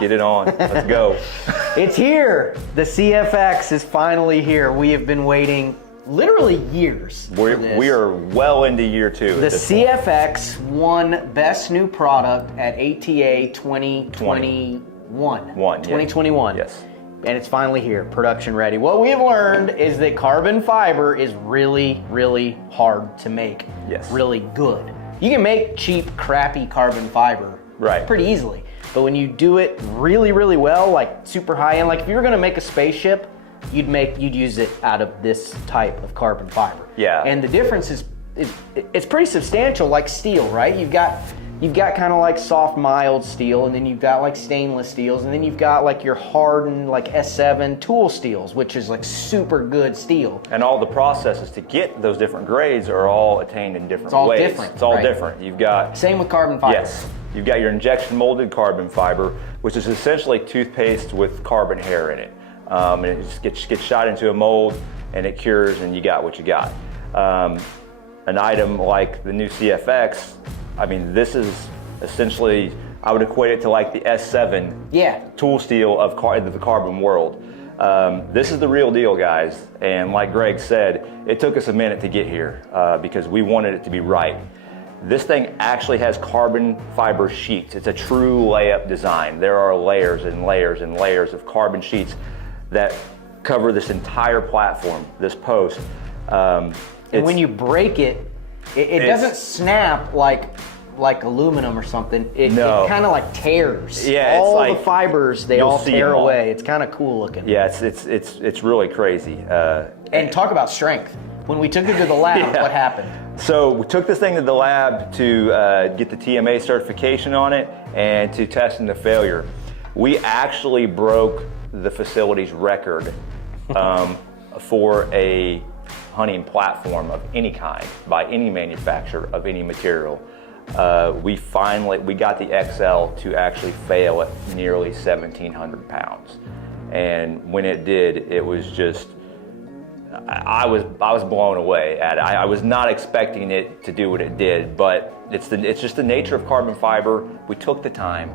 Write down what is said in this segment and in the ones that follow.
Get it on. Let's go. It's here. The CFX is finally here. We have been waiting literally years for this. We are well into year 2. The CFX won Best New Product at ATA 2021. 2021. Yes. And it's finally here, production ready. What we have learned is that carbon fiber is really, really hard to make. Yes. Really good. You can make cheap, crappy carbon fiber pretty easily. But when you do it really, really well, like super high end, like if you were gonna make a spaceship, you'd use it out of this type of carbon fiber. Yeah. And the difference is it's pretty substantial, like steel, right? You've got kind of like soft, mild steel, and then you've got like stainless steels, and then you've got like your hardened like S7 tool steels, which is like super good steel. And all the processes to get those different grades are all attained in different ways. Different. It's all different. You've got same with carbon fiber. Yes. You've got your injection molded carbon fiber, which is essentially toothpaste with carbon hair in it. And it just gets shot into a mold and it cures and you got what you got. An item like the new CFX, I mean, this is essentially, I would equate it to like the S7 tool steel of the carbon world. This is the real deal, guys. And like Greg said, it took us a minute to get here because we wanted it to be right. This thing actually has carbon fiber sheets. It's a true layup design. There are layers and layers and layers of carbon sheets that cover this entire platform, this post. And when you break it, it doesn't snap like aluminum or something. It kind of like tears. Yeah, all it's like, the fibers, they all tear away. It's kind of cool looking. Yeah, it's really crazy. And talk about strength. When we took it to the lab, what happened? So we took this thing to the lab to get the TMA certification on it and to test into failure. We actually broke the facility's record for a hunting platform of any kind by any manufacturer of any material. We got the XL to actually fail at nearly 1,700 pounds. And when it did, it was just, I was blown away at it. I was not expecting it to do what it did, but it's just the nature of carbon fiber. We took the time.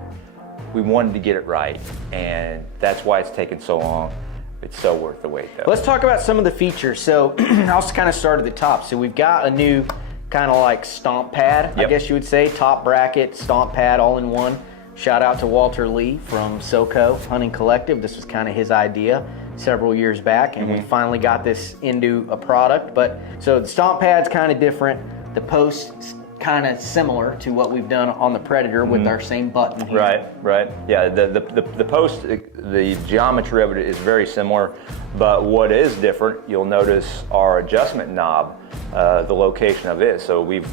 We wanted to get it right, and that's why it's taken so long. It's so worth the wait, though. Let's talk about some of the features. So I'll kind of start at the top. So we've got a new kind of like stomp pad, I guess you would say, top bracket, stomp pad, all in one. Shout out to Walter Lee from SoCo Hunting Collective. This was kind of his idea several years back, and we finally got this into a product. But so the stomp pad's kind of different. The post's kind of similar to what we've done on the Predator with our same button here. Right. Yeah, the post, the geometry of it is very similar, but what is different, you'll notice our adjustment knob, the location of it. So we've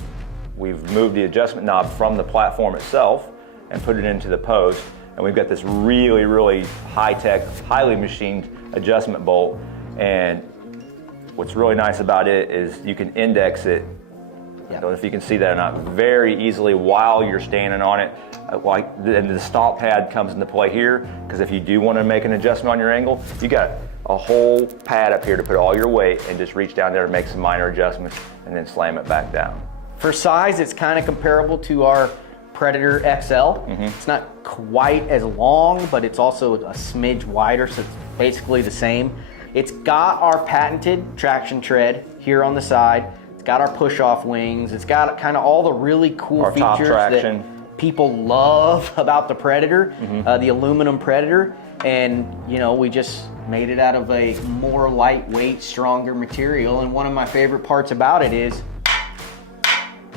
moved the adjustment knob from the platform itself and put it into the post, and we've got this really, really high-tech, highly machined adjustment bolt. And what's really nice about it is you can index it. I don't know if you can see that or not, very easily while you're standing on it. And the stomp pad comes into play here, because if you do want to make an adjustment on your angle, you got a whole pad up here to put all your weight and just reach down there and make some minor adjustments and then slam it back down. For size, it's kind of comparable to our Predator XL. It's not quite as long, but it's also a smidge wider, so it's basically the same. It's got our patented traction tread here on the side. It's got our push-off wings. It's got kind of all the really cool features that people love about the Predator, the aluminum Predator. And, you know, we just made it out of a more lightweight, stronger material. And one of my favorite parts about it is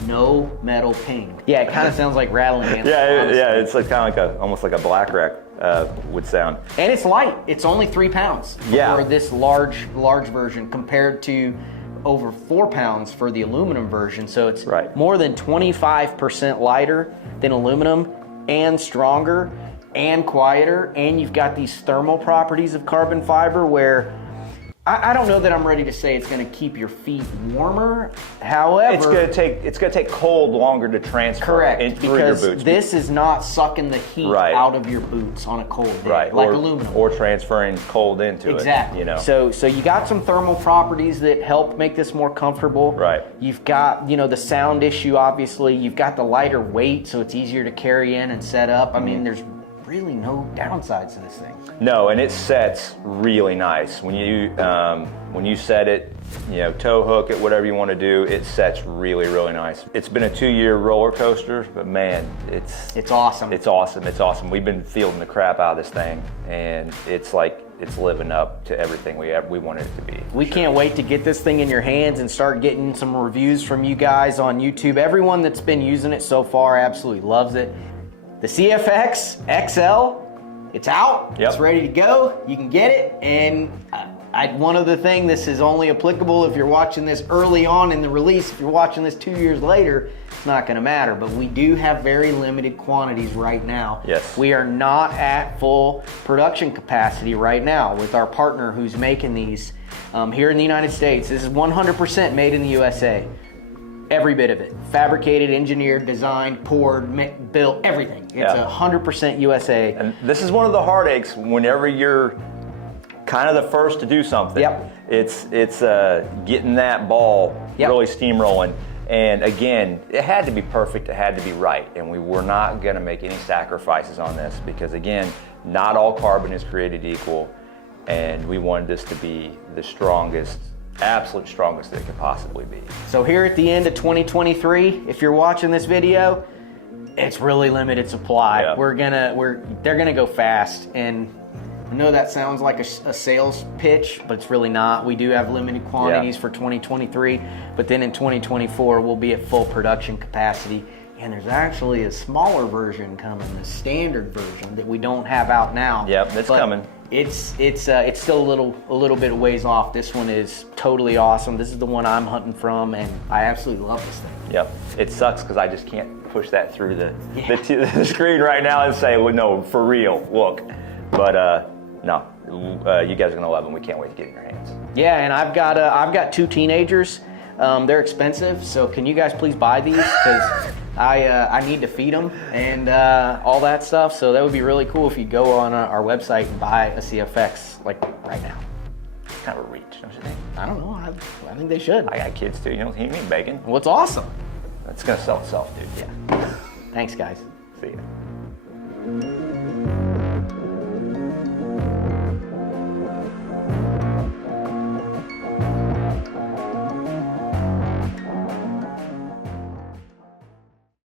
no metal ping. Yeah, it kind of sounds like rattling ants. Yeah, it's like kind of like almost like a black rack would sound. And it's light. It's only 3 pounds for this large version compared to over 4 pounds for the aluminum version. So it's more than 25% lighter than aluminum, and stronger and quieter. And you've got these thermal properties of carbon fiber where I don't know that I'm ready to say it's going to keep your feet warmer. However, it's going to take cold longer to transfer through your boots. This is not sucking the heat out of your boots on a cold day, like aluminum, or transferring cold into it. Exactly. You know. So you got some thermal properties that help make this more comfortable. Right. You've got the sound issue. Obviously, you've got the lighter weight, so it's easier to carry in and set up. I mean, there's really no downsides to this thing. No, and it sets really nice. When you set it, you know, tow hook it, whatever you want to do, it sets really, really nice. It's been a 2-year roller coaster, but man, it's awesome. It's awesome. It's awesome. We've been fielding the crap out of this thing, and it's like it's living up to everything we wanted it to be. We can't wait to get this thing in your hands and start getting some reviews from you guys on YouTube. Everyone that's been using it so far absolutely loves it. The CFX XL, it's out. Yep. It's ready to go. You can get it. And one other thing, this is only applicable if you're watching this early on in the release. If you're watching this 2 years later, it's not going to matter. But we do have very limited quantities right now. Yes. We are not at full production capacity right now with our partner who's making these here in the United States. This is 100% made in the USA. Every bit of it. Fabricated, engineered, designed, poured, built, everything. It's 100% USA. And this is one of the heartaches whenever you're kind of the first to do something. Yep. It's getting that ball really steamrolling. And again, it had to be perfect, it had to be right. And we were not gonna make any sacrifices on this because again, not all carbon is created equal. And we wanted this to be the strongest, absolute strongest that it could possibly be. So here at the end of 2023, if you're watching this video, it's really limited supply. Yeah. They're gonna go fast, and I know that sounds like a sales pitch, but it's really not. We do have limited quantities for 2023, but then in 2024 we'll be at full production capacity. And there's actually a smaller version coming, the standard version that we don't have out now. Yep, it's coming. It's still a little bit of ways off. This one is totally awesome. This is the one I'm hunting from, and I absolutely love this thing. Yep. It sucks because I just can't push that through the screen right now and say, well, no, for real, look. But no, you guys are gonna love them. We can't wait to get it in your hands. Yeah, and I've got 2 teenagers. They're expensive, so can you guys please buy these? Because I need to feed them and all that stuff. So that would be really cool if you go on our website and buy a CFX like right now. Kind of a reach, don't you think? I don't know. I think they should. I got kids too. You don't eat me bacon. Well, it's awesome. It's gonna sell itself, dude. Yeah. Thanks, guys. See ya.